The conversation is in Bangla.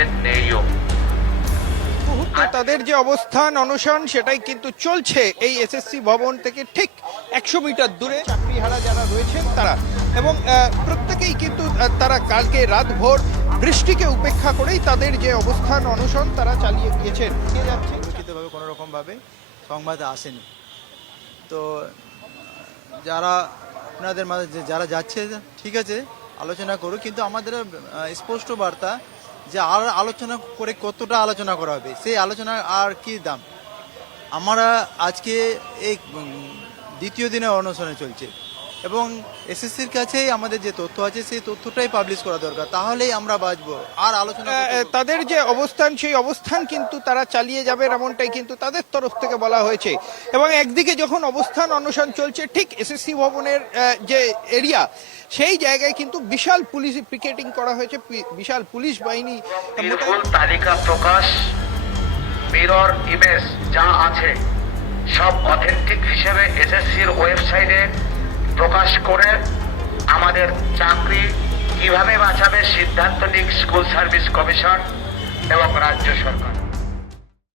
হবে নেইও। তাদের যে অবস্থান অনশন সেটাই কিন্তু চলছে এই এসএসসি ভবন থেকে ঠিক 100 মিটার দূরে চাকরিহারা যারা রয়েছেন তারা, এবং প্রত্যেকেই কিন্তু তারা কালকে রাতভর বৃষ্টিকে উপেক্ষা করেই তাদের যে অবস্থান অনশন তারা চালিয়ে গিয়েছেন। যাচ্ছে লিখিতভাবে কোনো রকমভাবে সংবাদ আসেনি। তো যারা আপনাদের মাঝে যারা যাচ্ছে ঠিক আছে আলোচনা করুক, কিন্তু আমাদের স্পষ্ট বার্তা যে আর আলোচনা করে কতটা আলোচনা করা হবে, সেই আলোচনা আর কি দাম। আমরা আজকে এই দ্বিতীয় দিনে অনশনে চলছে এবং এসএসসির কাছেই আমাদের যে তথ্য আছে সেই তথ্যটাই পাবলিশ করা দরকার, তাহলেই আমরা বাঁচবো। আর আলোচনা তাদের যে অবস্থান সেই অবস্থান কিন্তু তারা চালিয়ে যাবে এমনটাই কিন্তু তাদের তরফ থেকে বলা হয়েছে। এবং একদিকে যখন অবস্থান অনশন চলছে ঠিক এসএসসি ভবনের যে এরিয়া সেই জায়গায় কিন্তু বিশাল পুলিশ পিকেটিং করা হয়েছে, বিশাল পুলিশ বাহিনী। তালিকা প্রকাশ, মিরর ইমেজ যা আছে সব অথেন্টিক হিসেবে এসএসসির ওয়েবসাইটে প্রকাশ করে আমাদের চাকরি কিভাবে বাঁচাবে সিদ্ধান্ত নিক স্কুল সার্ভিস কমিশন এবং রাজ্য সরকার।